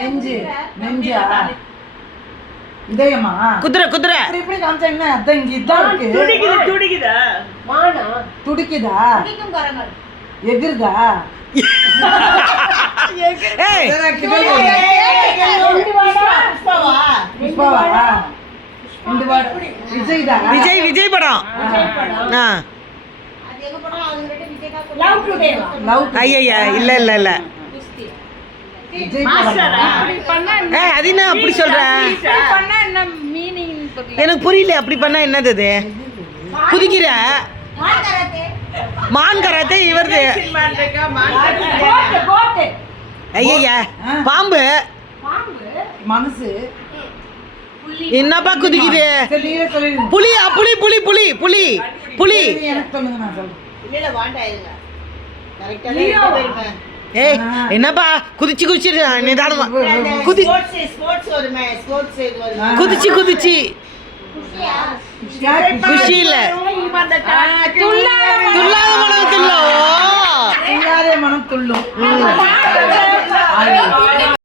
நெஞ்சு நெஞ்சா இதயமா குதிரை குதிரை இப்படி காமிச்சாங்கன்னா அதான் இங்க இதான் இருக்கு. துடிக்குதா துடிக்குதா எகிருதா ஏய் புஷ்பாவா விஜய்தா விஜய் விஜய் படம் ஆ லவ் ஐயா இல்ல இல்ல இல்ல விஜய் படம் ஏய் அது என்ன அப்படி சொல்ற எனக்கு புரியல அப்படி பண்ணா என்னது அது குதிக்கிற மான் கராத்தே இவரது ஐயா பாம்பு மனசு என்னப்பா குதிக்குது சரி நீங்களே சொல்லிடுங்க. புலியா புலி புலி புலி புலி புலி எனக்கு சொல்லுங்க நான் சொல்றேன். ஏய் என்னப்பா குதிச்சு குதிச்சு நிதானமா குதி குதிச்சு குதிச்சு குஷி இல்ல துள்ளாத மனம் துள்ளும் துள்ளாத மனம் துள்ளும்